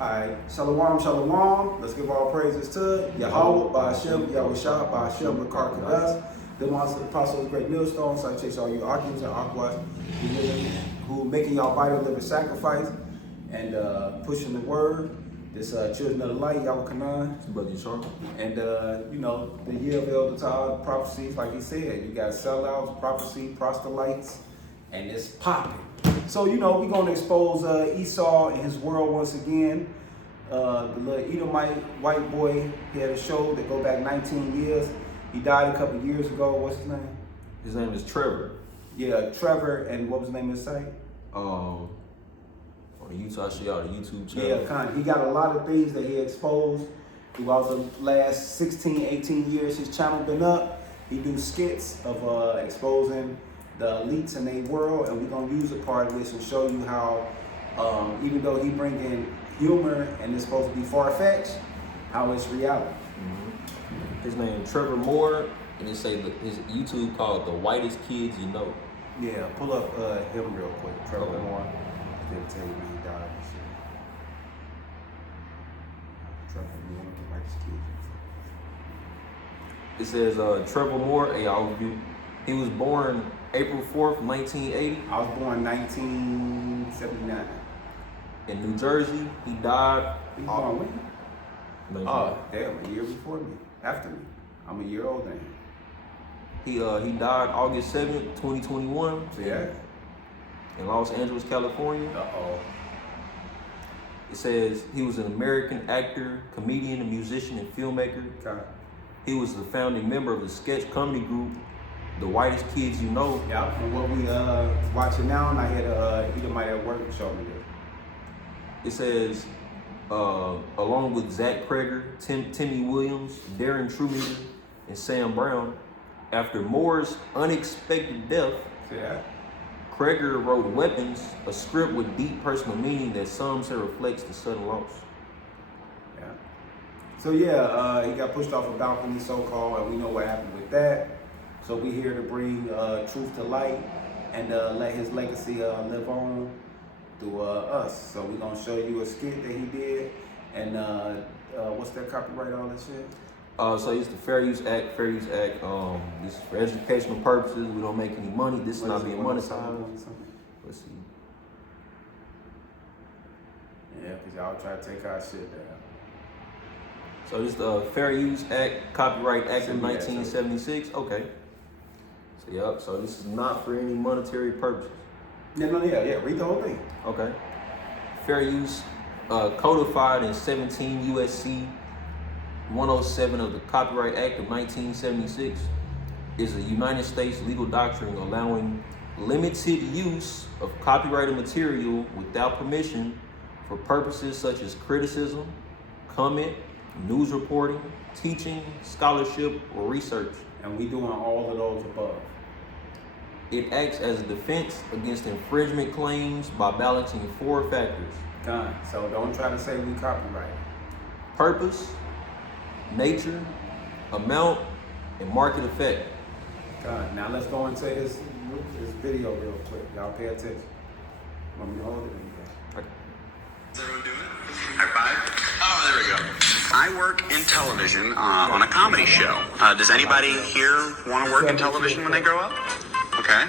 Alright, Shalom, Shalom. Let's give all praises to Yahweh, Ba'ashem, Yahushua, Ba'ashem, Rakar Kadas, the apostles, great millstones. So I chase all you Akims and Aquas who making y'all vital living sacrifice and pushing the word. This children of the light, Yahweh Kanan. Brother Sharp. And you know, the year of El Datad prophecies, like he said, you got sellouts, prophecy, proselytes, and it's popping. So, you know, we're going to expose Esau and his world once again. The little Edomite white boy, he had a show that go back 19 years. He died a couple of years ago. What's his name? His name is Trevor. Yeah, Trevor, and what was the name of his site? On the YouTube channel. Yeah, kind of. He got a lot of things that he exposed throughout the last 16, 18 years. His channel been up. He do skits of exposing the elites in their world, and we're gonna use a part of this and show you how, even though he bring in humor and it's supposed to be far-fetched, how it's reality. Mm-hmm. His name is Trevor Moore, and they say his YouTube called The Whitest Kids You Know. Yeah, pull up him real quick, Trevor Moore. They'll tell you when he died and shit. Trevor Moore, the whitest kid. It says Trevor Moore, a overview. He was born April 4th, 1980. I was born 1979. In New Jersey. He died. He born when? Oh, damn, a year before me. After me. I'm a year older than him. He died August 7th, 2021. Yeah. In Los Angeles, California. Uh-oh. It says he was an American actor, comedian, and musician and filmmaker. Okay. He was the founding member of the sketch comedy group The Whitest Kids You Know. Yeah, and what we watching now, and I had Edomite at work show me this. It says, along with Zach Kreger, Timmy Williams, Darren Trumeter, and Sam Brown, after Moore's unexpected death, Yeah. Kreger wrote Weapons, a script with deep personal meaning that some say reflects the sudden loss. Yeah. So yeah, he got pushed off a balcony, so-called, and we know what happened with that. So we here to bring truth to light and let his legacy live on through us. So we're gonna show you a skit that he did, and what's that copyright, all that shit? So it's the Fair Use Act. This is for educational purposes. We don't make any money. This is not being monetized. Let's see. Yeah, because y'all try to take our shit down. So this is the Fair Use Act, Copyright Act of 1976. Okay. So yep. So this is not for any monetary purposes. Yeah, read the whole thing. Okay. Fair use, codified in 17 USC 107 of the Copyright Act of 1976, is a United States legal doctrine allowing limited use of copyrighted material without permission for purposes such as criticism, comment, news reporting, teaching, scholarship, or research. And we doing all of those above. It acts as a defense against infringement claims by balancing 4 factors. Done. So don't try to say we copyright. Purpose, nature, amount, and market effect. Done. Now let's go into his video real quick. Y'all pay attention. Want me to hold it? Okay. Is everyone doing it? High five. Oh, there we go. I work in television on a comedy show. Does anybody here want to work in television when they grow up? Okay.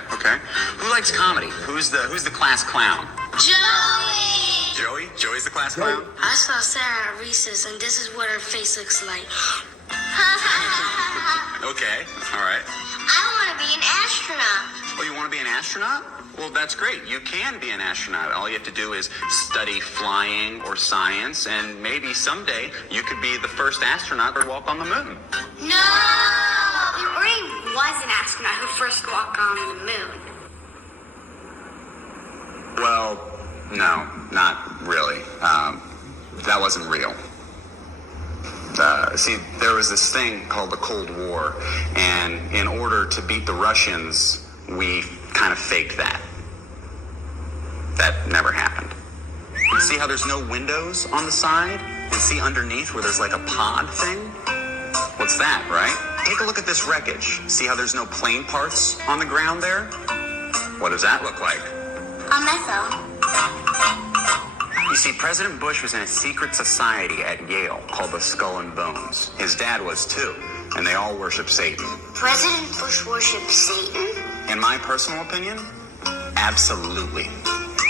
Who likes comedy? Who's the class clown? Joey! Joey's the class clown? I saw Sarah at recess, and this is what her face looks like. Okay, all right. I want to be an astronaut. Oh, you want to be an astronaut? Well, that's great. You can be an astronaut. All you have to do is study flying or science, and maybe someday you could be the first astronaut to walk on the moon. No! He already was an astronaut who first walked on the moon. Well, no, not really. That wasn't real. See, there was this thing called the Cold War, and in order to beat the Russians, we kind of faked that. That never happened. See how there's no windows on the side? And see underneath where there's like a pod thing? What's that, right? Take a look at this wreckage. See how there's no plane parts on the ground there? What does that look like? A missile. You see, President Bush was in a secret society at Yale called the Skull and Bones. His dad was too, and they all worship Satan. President Bush worships Satan? In my personal opinion, absolutely.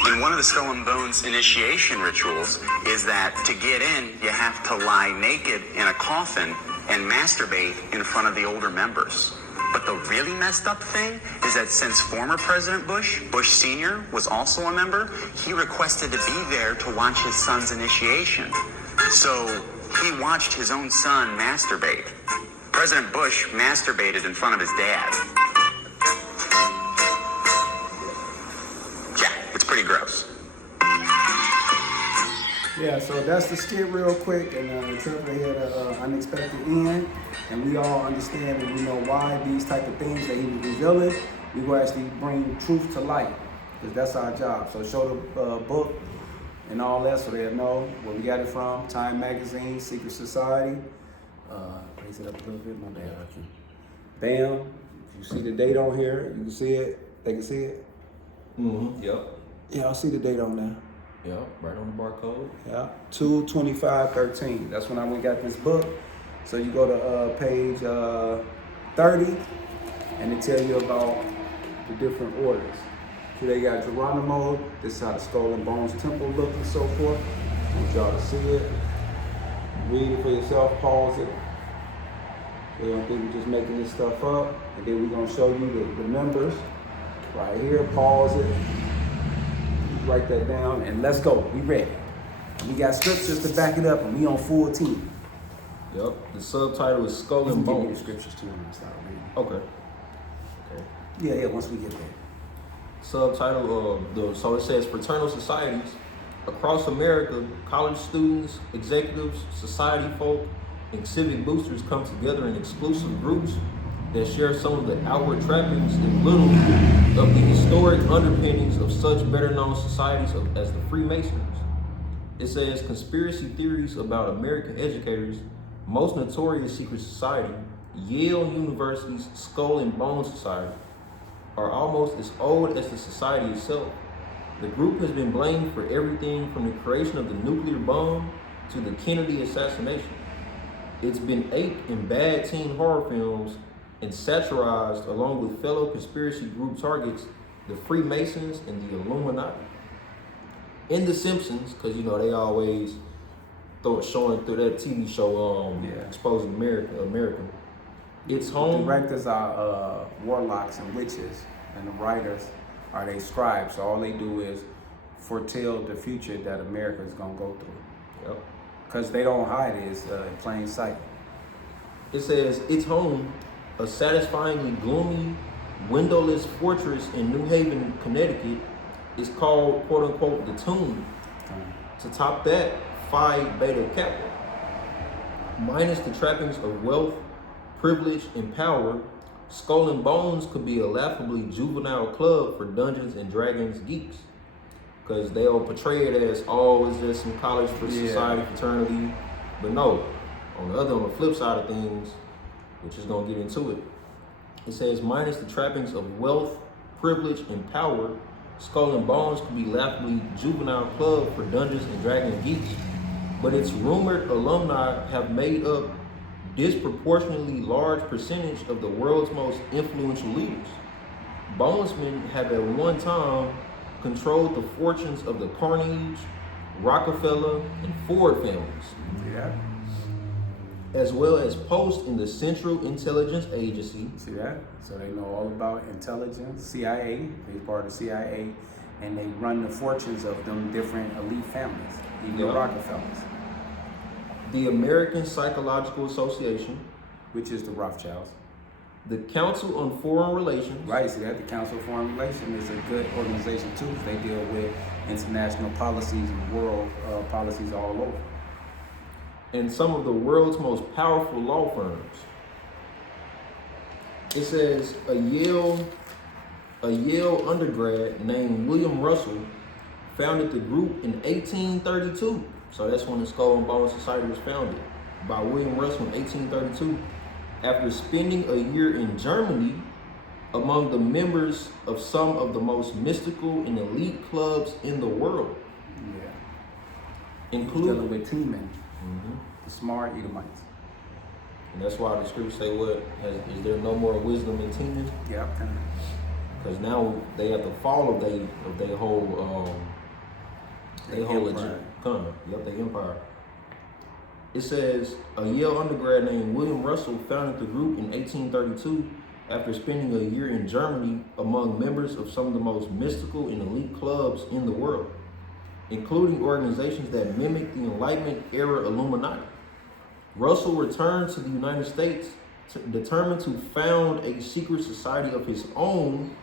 And one of the Skull and Bones initiation rituals is that to get in, you have to lie naked in a coffin and masturbate in front of the older members. But the really messed up thing is that since former President Bush, Bush Sr., was also a member, he requested to be there to watch his son's initiation. So he watched his own son masturbate. President Bush masturbated in front of his dad. Yeah, it's pretty gross. Yeah, so that's the skit real quick, and Trevor had an unexpected end, and we all understand and we know why these type of things that he was revealing, we will actually bring truth to light, because that's our job. So show the book and all that so they'll know where we got it from. Time Magazine, Secret Society. Raise it up a little bit, my bad. Bam, you see the date on here, you can see it, they can see it? Mm-hmm, yep. Yeah, I see the date on there. Yep, right on the barcode. Yeah, 2/25/13. That's when I went and got this book. So you go to page 30, and it tells you about the different orders. So they got Geronimo. This is how the Skull and Bones Temple look and so forth. I want y'all to see it. Read it for yourself. Pause it. So you don't think we're just making this stuff up. And then we're gonna show you the members right here. Pause it. Write that down and let's go. We ready. We got scriptures to back it up, and we on full team. Yep. The subtitle is Skull and Give me the Bones. scriptures too when I start reading. Okay. Yeah, once we get there. Subtitle so it says fraternal societies across America. College students, executives, society folk, and civic boosters come together in exclusive groups that share some of the outward trappings and little of the historic underpinnings of such better-known societies as the Freemasons. It says conspiracy theories about American educators' most notorious secret society, Yale University's Skull and Bones Society, are almost as old as the society itself. The group has been blamed for everything from the creation of the nuclear bomb to the Kennedy assassination. It's been aped in bad teen horror films and satirized along with fellow conspiracy group targets, the Freemasons and the Illuminati. In The Simpsons, because you know they always showing through that TV show, exposing America. It's home. The directors are warlocks and witches, and the writers are they scribes. So all they do is foretell the future that America is gonna go through. Yep. Because they don't hide it; it's in plain sight. It says it's home. A satisfyingly gloomy, windowless fortress in New Haven, Connecticut is called, quote unquote, the Tomb. To top that, Phi Beta Kappa. Minus the trappings of wealth, privilege, and power, Skull and Bones could be a laughably juvenile club for Dungeons and Dragons geeks. Because they'll portray it as, it's just some college for society, fraternity. But no, on the flip side of things, which is going to get into it. It says, minus the trappings of wealth, privilege, and power, Skull and Bones could be laughably juvenile club for Dungeons and Dragons geeks, but its rumored alumni have made up disproportionately large percentage of the world's most influential leaders. Bonesmen have at one time controlled the fortunes of the Carnegie, Rockefeller, and Ford families. Yeah. As well as posts in the Central Intelligence Agency. See that? So they know all about intelligence, CIA, they're part of the CIA, and they run the fortunes of them different elite families, even the Rockefellers. The American Psychological Association. Which is the Rothschilds. The Council on Foreign Relations. Right, see that? The Council of Foreign Relations is a good organization too, because they deal with international policies and world policies all over. And some of the world's most powerful law firms. It says a Yale undergrad named William Russell founded the group in 1832. So that's when the Skull and Bones Society was founded by William Russell in 1832. After spending a year in Germany among the members of some of the most mystical and elite clubs in the world. Yeah. He's dealing with Teman, the smart Edomites. And that's why the scriptures say, is there no more wisdom in Teman? Yeah, kind of. Because now they at the fall of their whole empire. Their empire. It says a Yale undergrad named William Russell founded the group in 1832 after spending a year in Germany among members of some of the most mystical and elite clubs in the world, including organizations that mimic the Enlightenment era Illuminati. Russell returned to the United States determined to found a secret society of his own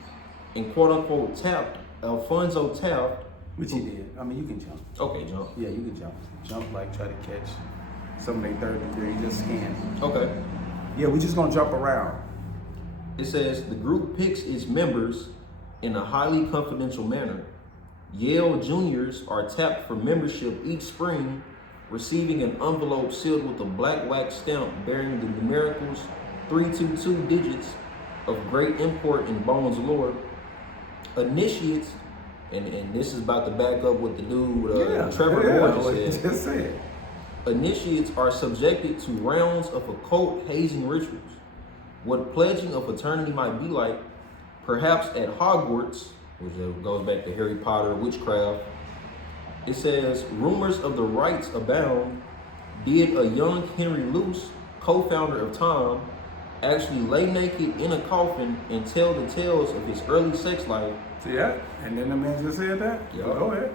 and quote-unquote tapped Alfonso Taft. Which he did. I mean, you can jump. Okay, jump. Yeah, you can jump. Jump, like, try to catch some of their third degree, just scan. Okay. Yeah, we're just going to jump around. It says the group picks its members in a highly confidential manner. Yale juniors are tapped for membership each spring, receiving an envelope sealed with a black wax stamp bearing the numericals 322 digits of great import in Bones lore. Initiates, and this is about to back up what the dude Trevor Moore just said. Just said. Initiates are subjected to rounds of occult hazing rituals. What pledging a fraternity might be like, perhaps at Hogwarts, which goes back to Harry Potter, witchcraft. It says, rumors of the rites abound. Did a young Henry Luce, co-founder of Tom, actually lay naked in a coffin and tell the tales of his early sex life? See that? And then the man just said that? Yeah. Go ahead.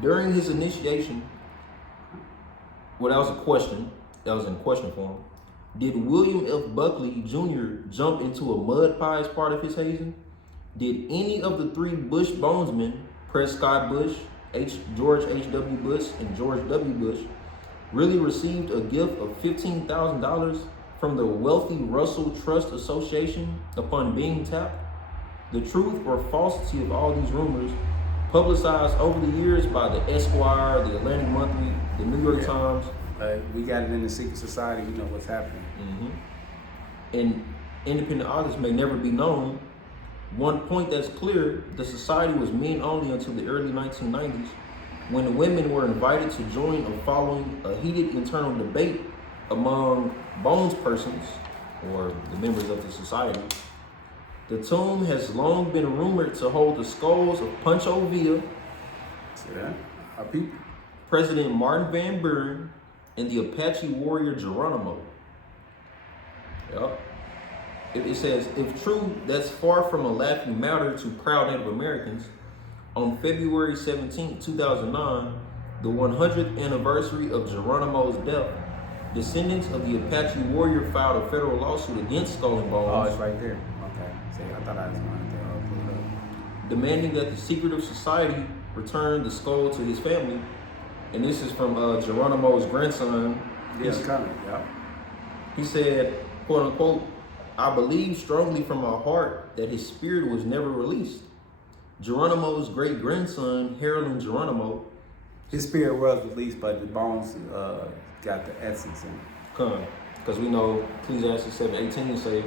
During his initiation, well, that was a question. That was in question form. Did William F. Buckley Jr. jump into a mud pie as part of his hazing? Did any of the three Bush bonesmen, Prescott Bush, George H.W. Bush, and George W. Bush, really received a gift of $15,000 from the wealthy Russell Trust Association upon being tapped? The truth or falsity of all these rumors, publicized over the years by the Esquire, the Atlantic Monthly, the New York Times. We got it in the secret society. We know what's happening. And independent authors may never be known. One point that's clear, the society was men only until the early 1990s, when the women were invited to join following a heated internal debate among Bones persons, or the members of the society. The tomb has long been rumored to hold the skulls of Pancho Villa, See that? Our people. President Martin Van Buren, and the Apache warrior Geronimo. Yep. It says, if true, that's far from a laughing matter to proud Native Americans. On February 17, 2009, the 100th anniversary of Geronimo's death, descendants of the Apache warrior filed a federal lawsuit against Skull and Bones. Oh, it's right there. Okay. See, I thought I was going to pull it up. Demanding that the secretive society return the skull to his family. And this is from Geronimo's grandson. It's coming, yeah. He said, quote unquote, I believe strongly from my heart that his spirit was never released. Geronimo's great grandson, Harold Geronimo. His spirit was released, but the bones got the essence in it. Because we know Ecclesiastes 7:18 say,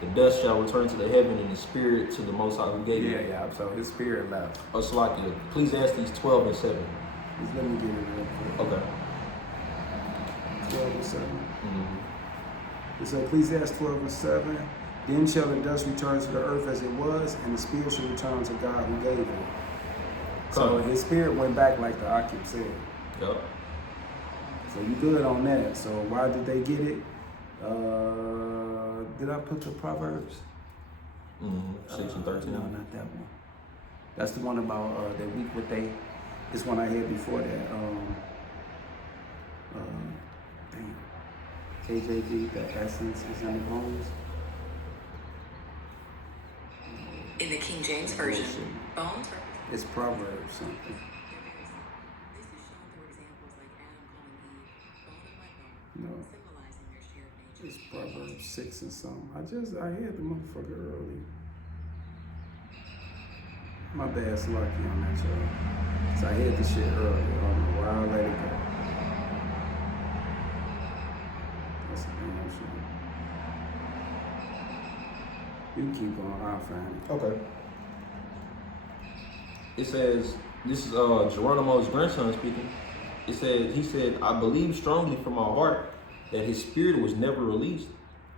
the dust shall return to the heaven and the spirit to the Most High who gave it. Yeah, so his spirit left. It's like Ecclesiastes 12:7. Just let me get it real quick. Okay. 12:7. It's Ecclesiastes 12:7. Then shall the dust return to the earth as it was, and the spirit shall return to God who gave it. So his spirit went back like the Akib said. Yep. So you good on that. So why did they get it? Did I put the Proverbs? 6 and 13. No, not that one. That's the one about that week what they. This one I had before that. Damn. KJV, the essence is in the bones. In the King James Version, bones. It's Proverbs something. No. It's Proverbs 6 and something. I had the motherfucker early. My bad's lucky on that, y'all. So I had the shit early. I don't know why I let it go. That's a damn shame. You can keep going, I'll find it. Okay. It says, this is Geronimo's grandson speaking. he said, I believe strongly from my heart that his spirit was never released.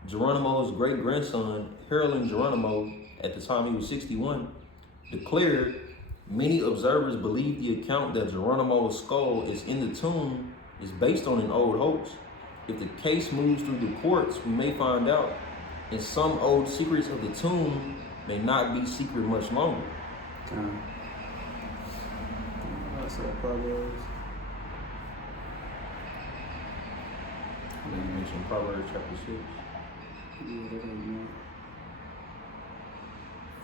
Geronimo's great-grandson, Harold Geronimo, at the time he was 61, declared, many observers believe the account that Geronimo's skull is in the tomb is based on an old hoax. If the case moves through the courts, we may find out, and some old secrets of the tomb may not be secret much longer. What's that, Proverbs? I know you mentioned Proverbs chapter 6. Yeah, that ain't me.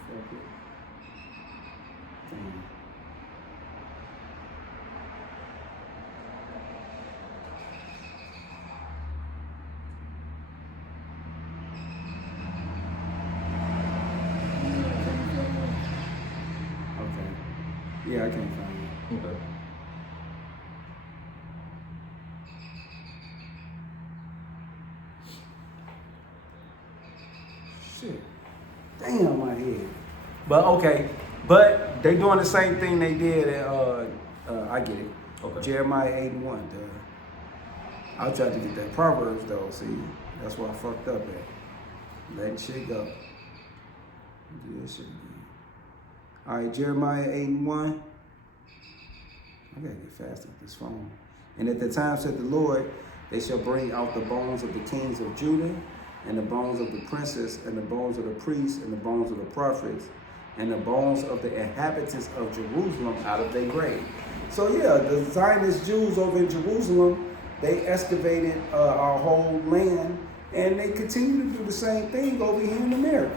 Fuck it. Damn. Okay. Yeah, I can't find it. Okay. Shit. Damn, my head. But okay. But they doing the same thing they did at, I get it. Okay. Jeremiah 8 and 1. I tried to get that Proverbs though, see? That's where I fucked up at. Letting shit go. Do this shit again. Alright, Jeremiah 8 and 1. I gotta get faster with this phone. And at the time, said the Lord, they shall bring out the bones of the kings of Judah, and the bones of the princes, and the bones of the priests, and the bones of the prophets, and the bones of the inhabitants of Jerusalem out of their grave. So yeah, the Zionist Jews over in Jerusalem, they excavated our whole land, and they continue to do the same thing over here in America.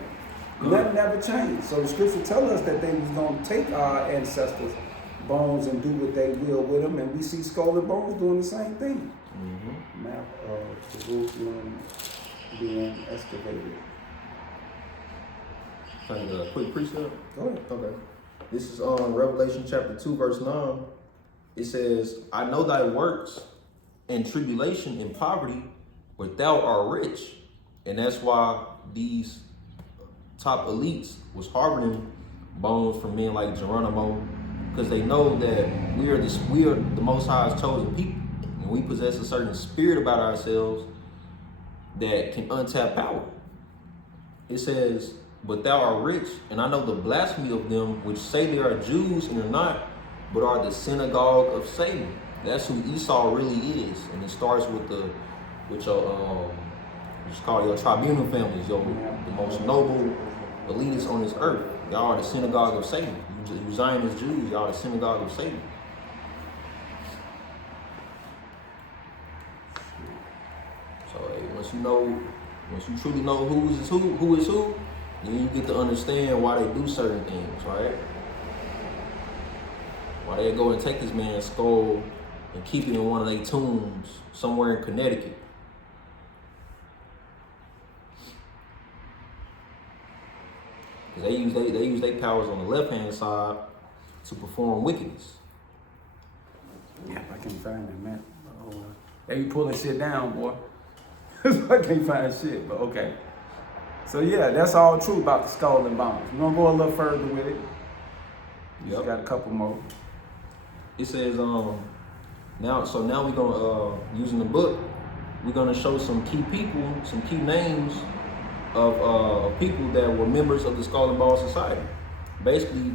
Nothing never changed. So the scripture tell us that they was going to take our ancestors' bones and do what they will with them, and we see Skull and Bones doing the same thing. Mm-hmm. Map of Jerusalem being excavated. Kind of a quick precept. Go ahead. Okay. This is Revelation chapter 2, verse 9. It says, I know thy works and tribulation and poverty, but thou art rich. And that's why these top elites was harboring bones from men like Geronimo, because they know that we are the Most High's chosen people, and we possess a certain spirit about ourselves that can untap power. It says, but thou art rich, and I know the blasphemy of them which say they are Jews and are not, but are the synagogue of Satan. That's who Esau really is, and it starts with your just call your tribunal families, the most noble elitists on this earth. Y'all are the synagogue of Satan. You Zionist Jews, y'all are the synagogue of Satan. So hey, once you truly know who is who, then you get to understand why they do certain things, right? Why they go and take this man's skull and keep it in one of their tombs somewhere in Connecticut. Because they use their powers on the left-hand side to perform wickedness. Yeah, I can't find it, man. They be pulling shit down, boy. I can't find shit, but okay. So yeah, that's all true about the Skull and Bones. We're gonna go a little further with it. Just got a couple more. It says, now we're gonna using the book, we're gonna show some key people, some key names of people that were members of the Skull and Bones Society. Basically,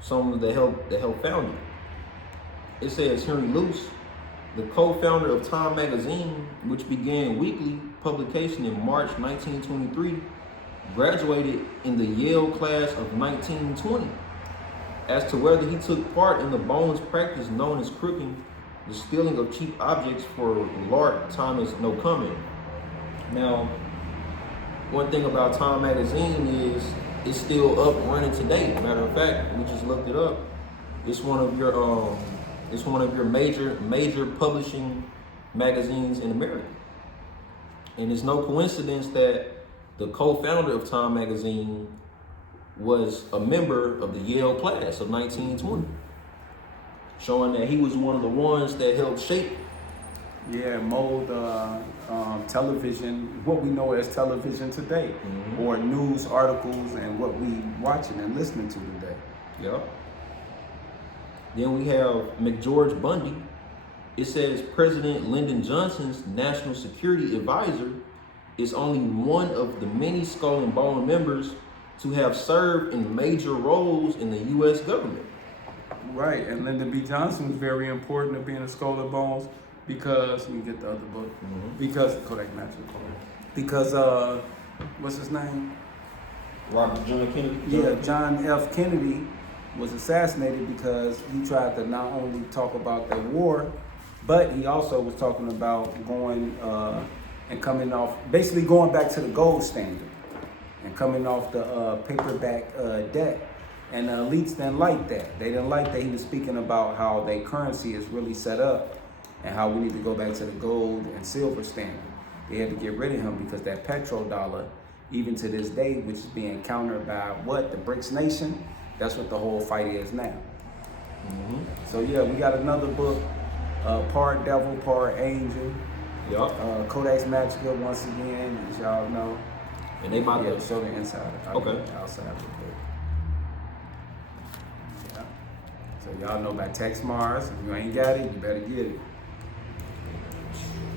some that helped found it. It says Henry Luce, the co-founder of Time magazine, which began weekly publication in March 1923, graduated in the Yale class of 1920. As to whether he took part in the Bones practice known as crooking, the stealing of cheap objects for Lord, time is no comment. Now, one thing about Time magazine is it's still up and running today. Matter of fact, we just looked it up. It's one of your major publishing magazines in America. And it's no coincidence that the co-founder of Time magazine was a member of the Yale class of 1920, showing that he was one of the ones that helped shape. Yeah, mold television, what we know as television today, or news articles and what we watching and listening to today. Yeah. Then we have McGeorge Bundy. It says President Lyndon Johnson's national security advisor is only one of the many Skull and Bone members to have served in major roles in the U.S. government. Right, and Lyndon B. Johnson was very important to being a Skull and Bones because, let me get the other book, because, Kodak Matches, because, what's his name? Robert John Kennedy? Yeah, John F. Kennedy was assassinated because he tried to not only talk about the war, but he also was talking about going and coming off, basically going back to the gold standard and coming off the paperback debt. And the elites didn't like that. They didn't like that he was speaking about how their currency is really set up and how we need to go back to the gold and silver standard. They had to get rid of him because that petrodollar, even to this day, which is being countered by what? The BRICS nation? That's what the whole fight is now. So yeah, we got another book, part devil, part angel. Yup. Kodak's Magical once again, as y'all know. And they about to show the inside. Okay. Outside of the book. Yeah. So y'all know about Text Mars. If you ain't got it, you better get it.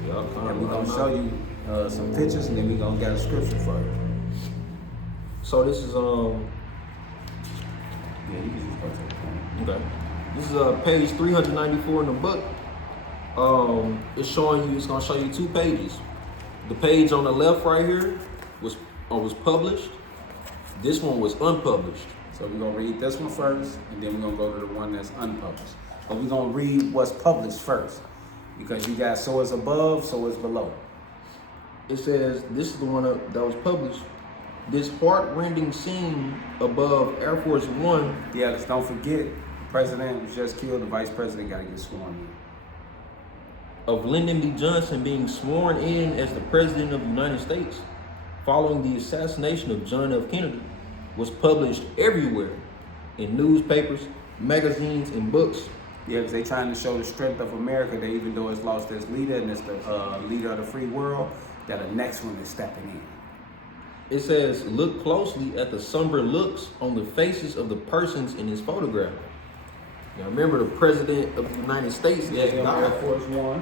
Yup. And we're gonna show you some pictures, and then we're gonna get a scripture for it. So this is Yeah, you can just go to the point. okay. This is page 394 in the book. It's showing you. It's gonna show you 2 pages. The page on the left right here was published. This one was unpublished. So we're gonna read this one first, and then we're gonna go to the one that's unpublished. But we're gonna read what's published first, because you got so is above, so is below. It says this is the one that was published. This heart-rending scene above Air Force One. Yeah, let's don't forget, the president was just killed. The vice president got to get sworn in. Of Lyndon B. Johnson being sworn in as the President of the United States following the assassination of John F. Kennedy was published everywhere in newspapers, magazines, and books. Yeah, because they trying to show the strength of America, that even though it's lost its leader and it's the leader of the free world, that the next one is stepping in. It says, look closely at the somber looks on the faces of the persons in his photograph. Now remember, the President of the United States Yeah, just Air died. Force One.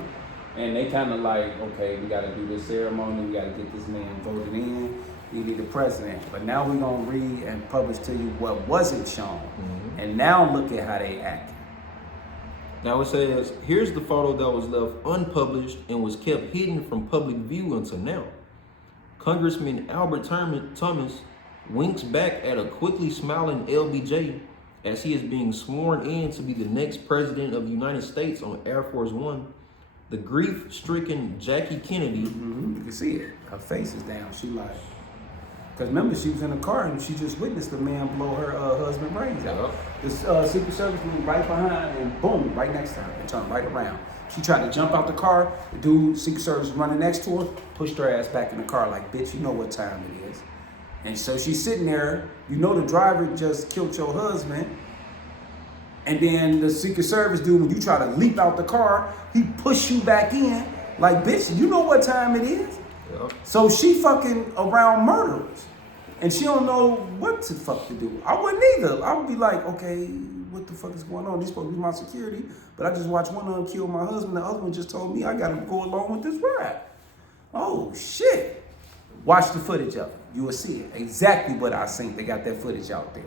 And they kind of like, okay, we got to do this ceremony. We got to get this man voted in. We need the president. But now we're going to read and publish to you what wasn't shown. And now look at how they act. Now it says, here's the photo that was left unpublished and was kept hidden from public view until now. Congressman Albert Thomas winks back at a quickly smiling LBJ as he is being sworn in to be the next president of the United States on Air Force One. The grief-stricken Jackie Kennedy. You can see it. Her face is down. She like, because remember, she was in the car and she just witnessed the man blow her husband's brains out. This Secret Service was right behind and boom, right next to her and turned right around. She tried to jump out the car. The dude, Secret Service, running next to her, pushed her ass back in the car like, bitch, you know what time it is. And so she's sitting there. You know the driver just killed your husband. And then the Secret Service dude, when you try to leap out the car, he push you back in like, bitch, you know what time it is. Yep. So she fucking around murderers. And she don't know what the fuck to do. I wouldn't either. I would be like, okay, what the fuck is going on? This supposed to be my security, but I just watched one of them kill my husband. The other one just told me I gotta go along with this ride. Oh shit. Watch the footage of it. You will see it. Exactly what I seen. They got that footage out there.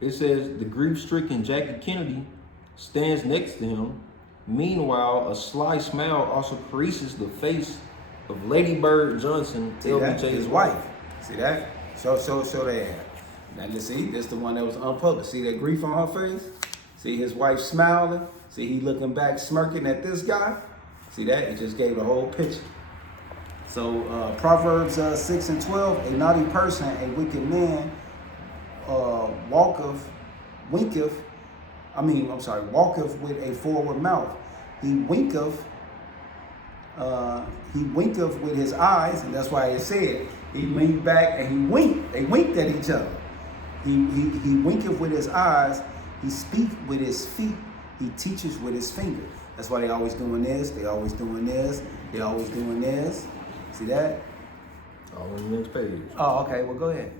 It says the grief-stricken Jackie Kennedy stands next to him. Meanwhile, a sly smile also caresses the face of Lady Bird Johnson, See that? LBJ's His wife. See that? Show that. Now let's see, this the one that was unpublished. See that grief on her face? See his wife smiling? See he looking back smirking at this guy? See that? It just gave the whole picture. So Proverbs 6 and 12, a naughty person, a wicked man, walketh with a forward mouth. He winketh with his eyes, and that's why it said he leaned back and he winked. They winked at each other. He winketh with his eyes. He speak with his feet. He teaches with his finger. That's why they always doing this. They always doing this. They always doing this. See that? on the next page. Oh, okay. Well, go ahead.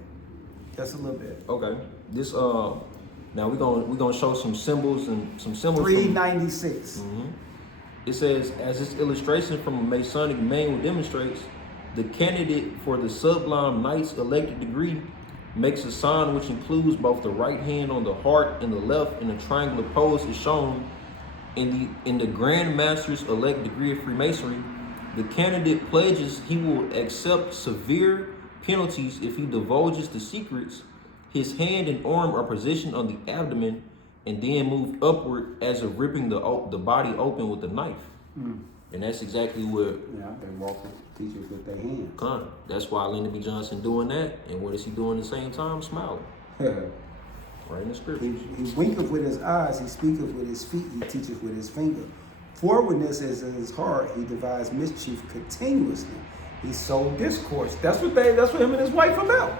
Just a little bit. Okay. This Now we're gonna show some symbols and some symbols. 396. It says, as this illustration from a Masonic manual demonstrates, the candidate for the Sublime Knight's elected degree makes a sign which includes both the right hand on the heart and the left in a triangular pose is shown in the Grand Master's elect degree of Freemasonry. The candidate pledges he will accept severe penalties if he divulges the secrets. His hand and arm are positioned on the abdomen and then moved upward as if ripping the body open with a knife. And that's exactly what. Yeah, they walking teachers with their hands. That's why Lyndon B. Johnson doing that. And what is he doing at the same time? Smiling. Right in the scripture. He winketh with his eyes, he speaketh with his feet, he teacheth with his finger. Forwardness is in his heart, he devised mischief continuously. He sowed discourse. That's what him and his wife about.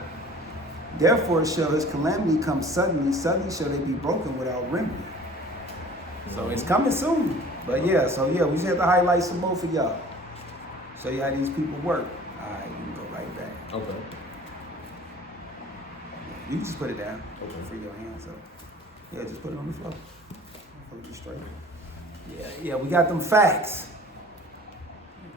Therefore shall his calamity come suddenly, suddenly shall they be broken without remedy. So it's coming soon. But yeah, we just have to highlight some more for y'all. Show you how these people work. Alright, you can go right back. Okay. You can just put it down. Okay. Free your hands up. Yeah, just put it on the floor. Hold you straight. Yeah, we got them facts.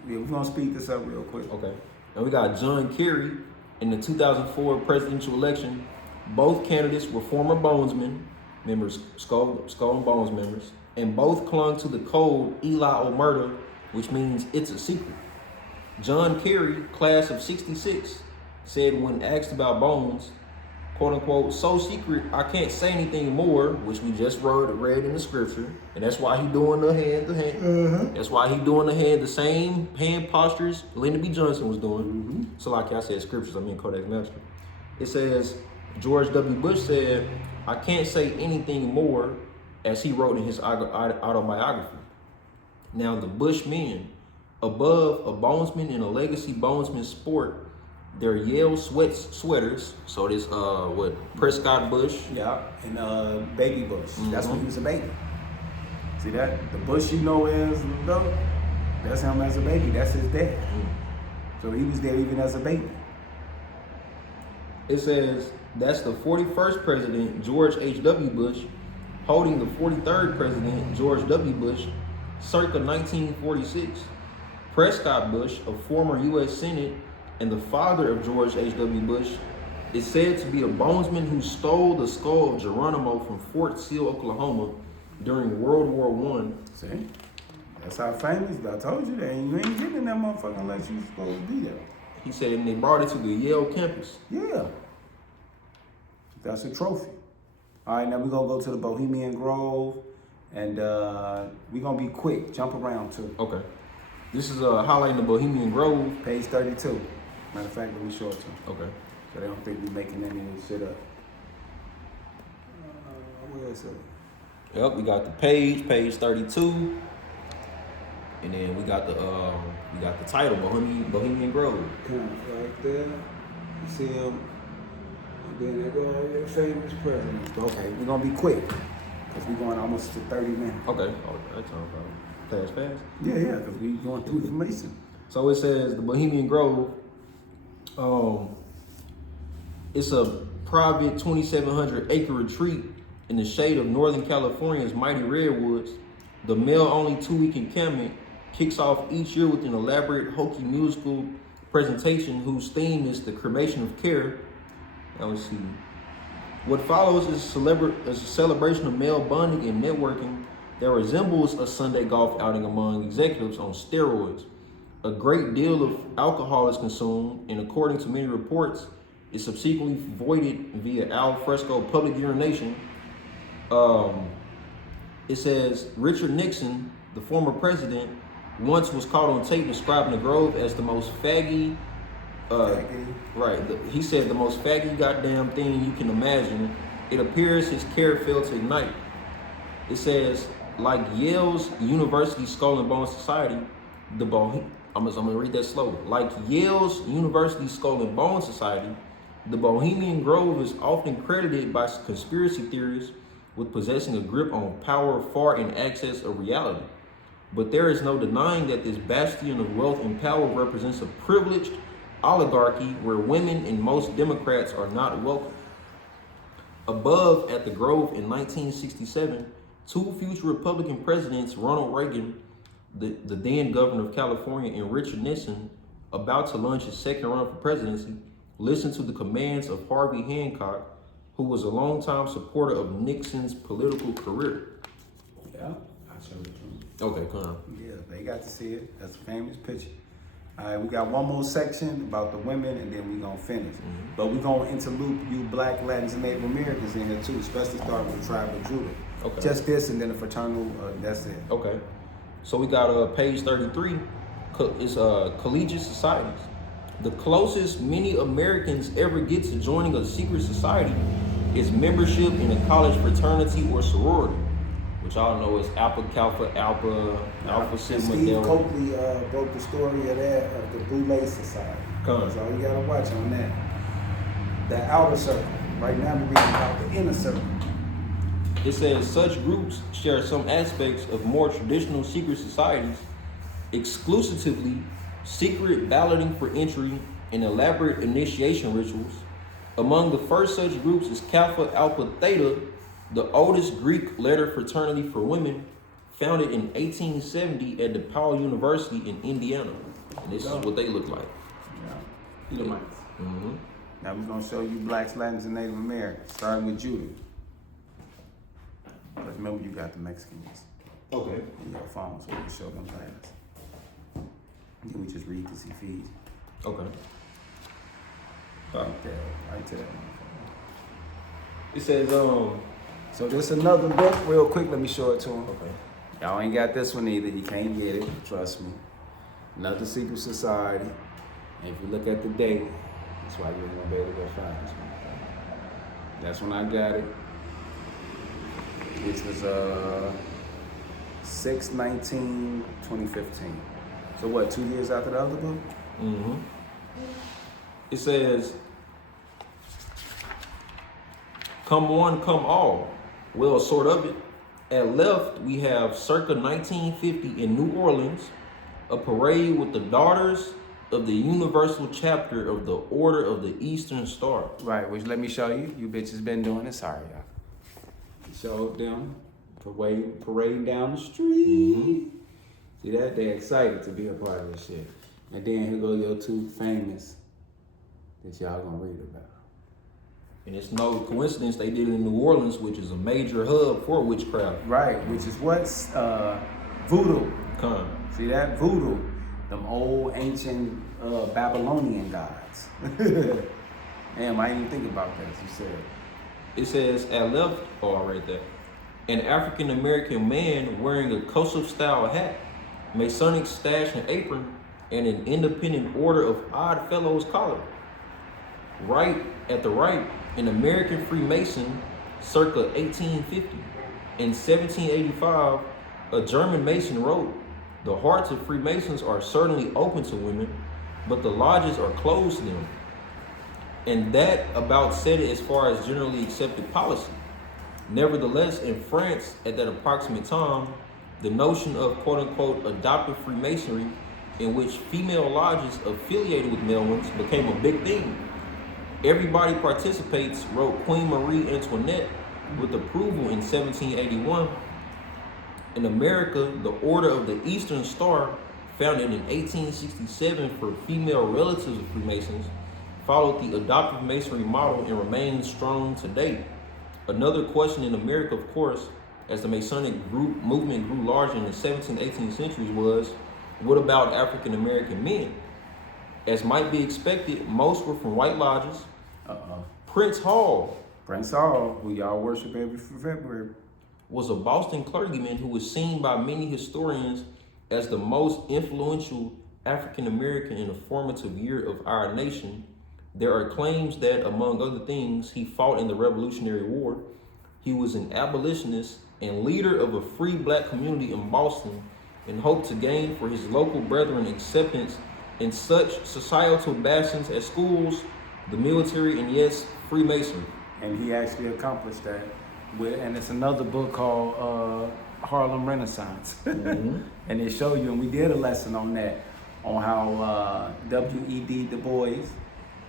Yeah, we're gonna speed this up real quick. Okay. And we got John Kerry in the 2004 presidential election. Both candidates were former Bonesmen members, Skull and Bones members, and both clung to the code Eli Omerta, which means it's a secret. John Kerry, class of 66, said when asked about Bones, quote unquote, so secret I can't say anything more, which we just read in the scripture, and that's why he doing the hand. That's why he doing the same hand postures Lyndon B. Johnson was doing. So like I said, scriptures, I mean Codex Master. It says George W. Bush said, I can't say anything more, as he wrote in his autobiography. Now the Bush men, above a bonesman and a legacy bonesman sport, their Yale sweaters. So this Prescott Bush. Yeah, and Baby Bush. That's when he was a baby. See that? The Bush you know as though, that's him as a baby. That's his dad. So he was there even as a baby. It says that's the 41st president, George H.W. Bush, holding the 43rd president, George W. Bush, circa 1946. Prescott Bush, a former U.S. Senate and the father of George H.W. Bush, is said to be a bonesman who stole the skull of Geronimo from Fort Sill, Oklahoma during World War I. See? That's how famous. I told you that. You ain't getting in that motherfucker unless you supposed to be there. He said, and they brought it to the Yale campus. Yeah. That's a trophy. All right, now we're going to go to the Bohemian Grove, and we're going to be quick. Jump around, too. Okay. This is highlighting the Bohemian Grove. Page 32. Matter of fact, let me show it to them. Okay. So they don't think we're making any of this shit up. Where is it? Yep, we got the page 32. And then we got the title, Bohemian Grove. Right there. You see him. And then they go all your famous presidents. Okay, we're gonna be quick. Because we're going almost to 30 minutes. Okay. Oh, that sounds fast. Yeah, because we're going through information. So it says the Bohemian Grove. It's a private 2,700 acre retreat in the shade of Northern California's mighty redwoods. The male-only 2-week encampment kicks off each year with an elaborate hokey musical presentation whose theme is the cremation of care. Now let's see. What follows is a celebration of male bonding and networking that resembles a Sunday golf outing among executives on steroids. A great deal of alcohol is consumed, and according to many reports, is subsequently voided via al fresco public urination. It says Richard Nixon, the former president, once was caught on tape describing the Grove as the most faggy. He said the most faggy goddamn thing you can imagine. It appears his care failed to ignite. It says, like Yale's University Skull and Bone Society, I'm gonna read that slow. Like Yale's University Skull and Bone Society, the Bohemian Grove is often credited by conspiracy theorists with possessing a grip on power far in excess of reality. But there is no denying that this bastion of wealth and power represents a privileged oligarchy where women and most Democrats are not welcome. Above at the Grove in 1967, two future Republican presidents, Ronald Reagan, the then governor of California, and Richard Nixon, about to launch his second run for presidency, listened to the commands of Harvey Hancock, who was a longtime supporter of Nixon's political career. Yeah, I showed it to them. Okay, come on. Yeah, they got to see it. That's a famous picture. All right, we got one more section about the women, and then we're going to finish. But we're going to interlude you Black, Latins, and Native Americans in here, too, especially starting with the tribe of Judah. Okay. Just this, and then the fraternal, that's it. Okay. So we got page 33, is collegiate societies. The closest many Americans ever get to joining a secret society is membership in a college fraternity or sorority, which y'all know is Alpha Kappa, Alpha Sigma Steve Delta. Coakley broke the story of that, of the Boulay Society. Come. So you gotta watch on that. The outer circle. Right now we're reading about the inner circle. It says such groups share some aspects of more traditional secret societies, exclusively secret balloting for entry and elaborate initiation rituals. Among the first such groups is Kappa Alpha Theta, the oldest Greek letter fraternity for women, founded in 1870 at DePaul University in Indiana. And this is what they look like. Yeah. Mm-hmm. Now we're gonna show you Blacks, Latins, and Native Americans, starting with Judah. But remember, you got the Mexicans Okay. in your phone, so we can show them class. Then we just read this Ephesians. Okay. Right there, right there. It says, So this another book, real quick, let me show it to him. okay. Y'all ain't got this one either, you can't get it, trust me. Another secret society. And if you look at the date, that's why you ain't gonna be able to go find this one. That's when I got it. Which was 6/19/2015. So what, 2 years after the other book? Mm-hmm. It says, come one, come all. Well, sort of it. At left, we have circa 1950 in New Orleans, a parade with the daughters of the Universal Chapter of the Order of the Eastern Star. Right, which let me show you. You bitches been doing it. Sorry, y'all. Showed them parading down the street. See that? They excited to be a part of this shit. And then here go your two famous that y'all gonna read about. And it's no coincidence they did it in New Orleans, which is a major hub for witchcraft. Right, which is what's voodoo. Come. See that? Voodoo. Them old ancient Babylonian gods. Damn, I didn't even think about that. You said. It says at left, right there, an African American man wearing a Kossuth style hat, Masonic stash and apron, and an independent order of Odd Fellows collar. Right at the right, an American Freemason circa 1850. In 1785, a German Mason wrote, the hearts of Freemasons are certainly open to women, but the lodges are closed to them. And that about said it as far as generally accepted policy. Nevertheless, in France at that approximate time, the notion of quote-unquote adoptive Freemasonry, in which female lodges affiliated with male ones became a big thing. Everybody participates, wrote Queen Marie Antoinette with approval in 1781. In America, the Order of the Eastern Star, founded in 1867 for female relatives of Freemasons, followed the adoptive masonry model and remains strong today. Another question in America, of course, as the Masonic movement grew larger in the 17th, 18th centuries was, what about African American men? As might be expected, most were from white lodges. Prince Hall, who y'all worship every February, was a Boston clergyman who was seen by many historians as the most influential African American in the formative year of our nation. There are claims that, among other things, he fought in the Revolutionary War. He was an abolitionist and leader of a free black community in Boston and hoped to gain for his local brethren acceptance in such societal bastions as schools, the military, and yes, Freemasonry. And he actually accomplished that. And it's another book called Harlem Renaissance. And they show you, and we did a lesson on that, on how W.E.B. Du Bois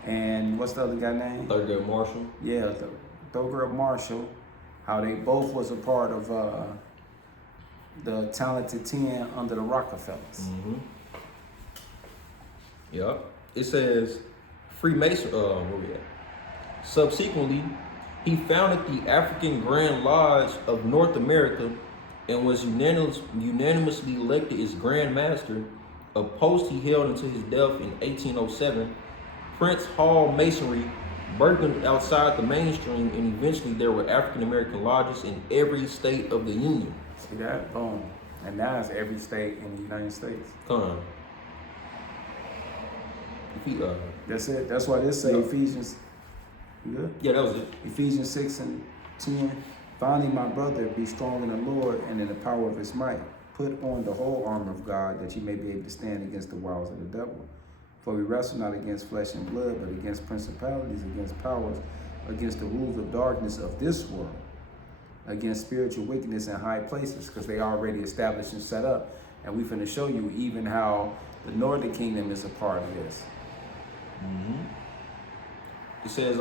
and what's the other guy name? Thurgood Marshall. Yeah, Thurgood Marshall, how they both was a part of the Talented 10 under the Rockefellers. Yep. It says Freemason. Where we at? Subsequently, he founded the African Grand Lodge of North America and was unanimously elected as Grand Master, a post he held until his death in 1807. Prince Hall Masonry burgeoned outside the mainstream, and eventually there were African American lodges in every state of the Union. See that? Boom. And now it's every state in the United States. Come on. That's it. That's why this say Ephesians. You good? Yeah, that was it. Ephesians 6:10. Finally, my brother, be strong in the Lord and in the power of his might. Put on the whole armor of God, that you may be able to stand against the wiles of the devil. For we wrestle not against flesh and blood, but against principalities, against powers, against the rulers of darkness of this world, against spiritual wickedness in high places, because they already established and set up. And we finna show you even how the Northern Kingdom is a part of this. It says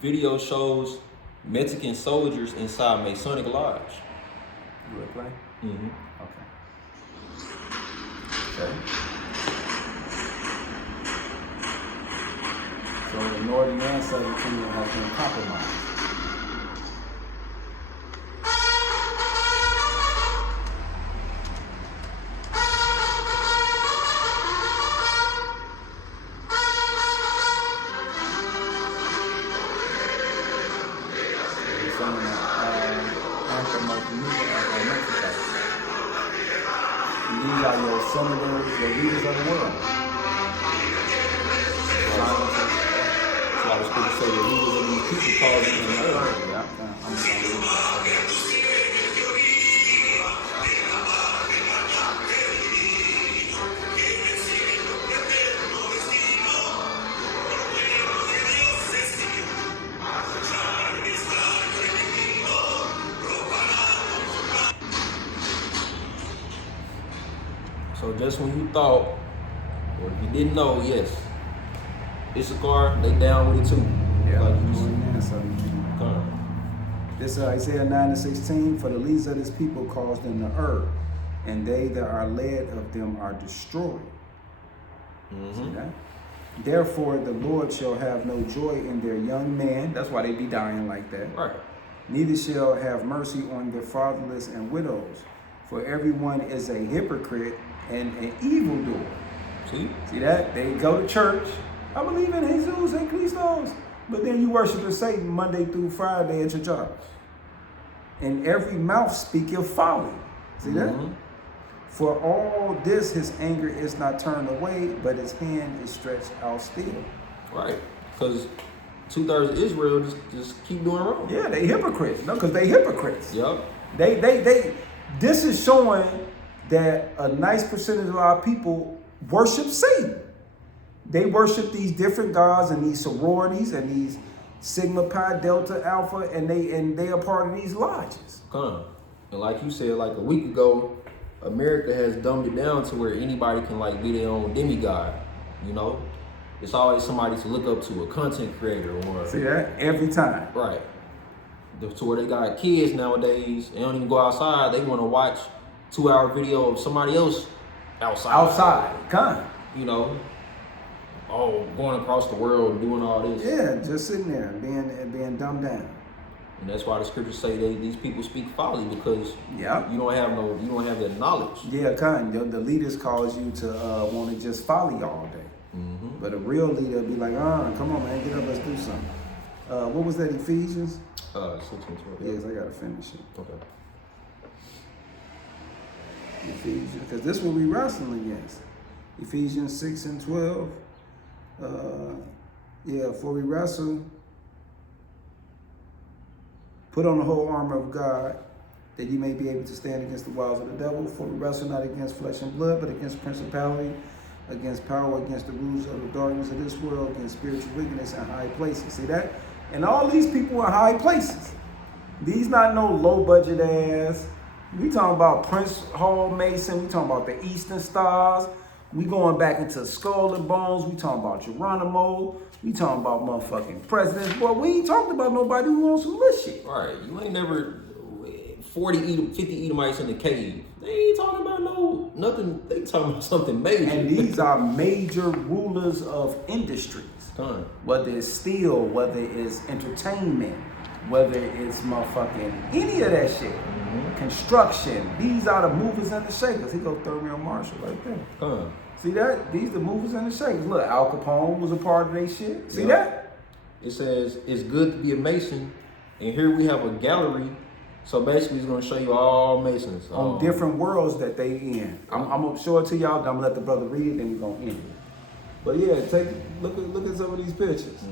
video shows Mexican soldiers inside Masonic Lodge. You ready to play? Okay. So the Northern and Southern Kingdom has been compromised. These are your senators, your leaders of the world. So I was going to say the leaders of these people called them in the earth. So just when you thought, or if you didn't know, yes, Issachar, they down with it too. Yeah, Like Northern you and Southern Kingdom. come on. This Isaiah 9:16, for the leaders of this people cause them to err, and they that are led of them are destroyed. See that? Therefore the Lord shall have no joy in their young men. That's why they be dying like that. Right. Neither shall have mercy on their fatherless and widows. For everyone is a hypocrite and an evildoer. See that? They go to church. I believe in Jesus and Christos. But then you worship Satan Monday through Friday at your jobs. And every mouth speaketh folly. See that? For all this his anger is not turned away, but his hand is stretched out still. Right. Because 2/3 of Israel just keep doing wrong. Yeah, they hypocrites. No, because they hypocrites. Yep. This is showing that a nice percentage of our people worship Satan. They worship these different gods and these sororities and these Sigma Pi Delta Alpha, and they are part of these lodges. Come on. And like you said, like a week ago, America has dumbed it down to where anybody can like be their own demigod. You know, it's always somebody to look up to, a content creator or See that? Every time. right. To where they got kids nowadays, they don't even go outside. They want to watch 2-hour video of somebody else outside. Come. You know, going across the world and doing all this. Yeah, just sitting there being dumbed down. And that's why the scriptures say these people speak folly, because Yeah. you don't have that knowledge. Yeah, kind. The leaders cause you to want to just folly all day. But a real leader be like, come on, man, get up, let's do something. What was that, Ephesians? 6:12. Yes, I gotta finish it. Okay. Ephesians, because this is what we wrestling against. Ephesians 6:12. For we wrestle. Put on the whole armor of God, that you may be able to stand against the wiles of the devil. For we wrestle not against flesh and blood, but against principality, against power, against the rulers of the darkness of this world, against spiritual wickedness in high places. See that? And all these people are high places. These not no low budget ass. We talking about Prince Hall Mason. We talking about the Eastern Stars. We going back into Skull and Bones. We talking about Geronimo. We talking about motherfucking presidents. Boy, we ain't talking about nobody who on some lit shit. Right. You ain't never 50 Edomites in the cave. They ain't talking about nothing. They talking about something major. And these are major rulers of industries. Whether it's steel, whether it's entertainment, whether it's motherfucking any of that shit. Construction. These are the movers and the shakers. He go Thurman Marshall right there. See that? These the movers and the shakers. Look, Al Capone was a part of their shit. See that? It says it's good to be a Mason, and here we have a gallery. So basically, it's gonna show you all Masons on different worlds that they in. I'm gonna show it to y'all. Then I'm gonna let the brother read it. Then we're gonna end it. But yeah, look at some of these pictures.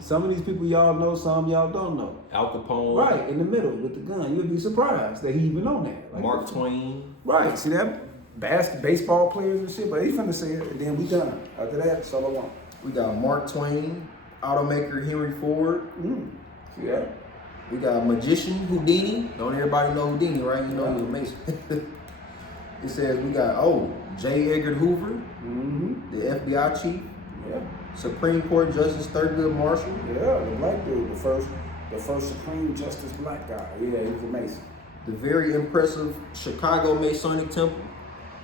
Some of these people y'all know, some y'all don't know. Al Capone, right in the middle with the gun. You'd be surprised that he even on that. Like, Mark Twain, right? See that? Baseball players and shit. But he finna say it, and then we done. After that, solo on. We got Mark Twain, automaker Henry Ford. See that? We got magician Houdini. Don't everybody know Houdini, right? You know he's a Mason. It says we got J. Edgar Hoover, the FBI chief, Supreme Court Justice Thurgood Marshall. Yeah, the black dude, the first Supreme Justice black guy. Yeah, he was a Mason. The very impressive Chicago Masonic Temple,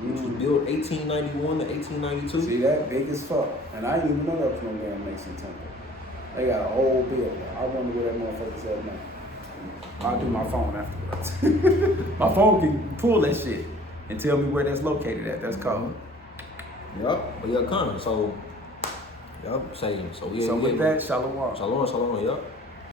which was built 1891 to 1892. See that? Big as fuck. And I didn't even know that was no damn Mason temple. They got a whole building. I wonder where that motherfucker's at now. I'll do my phone afterwards. My phone can pull that shit and tell me where that's located at. That's called. Yep. But yeah, kind of. So, yep. Same. So with that, shalom. Shalom. Yep.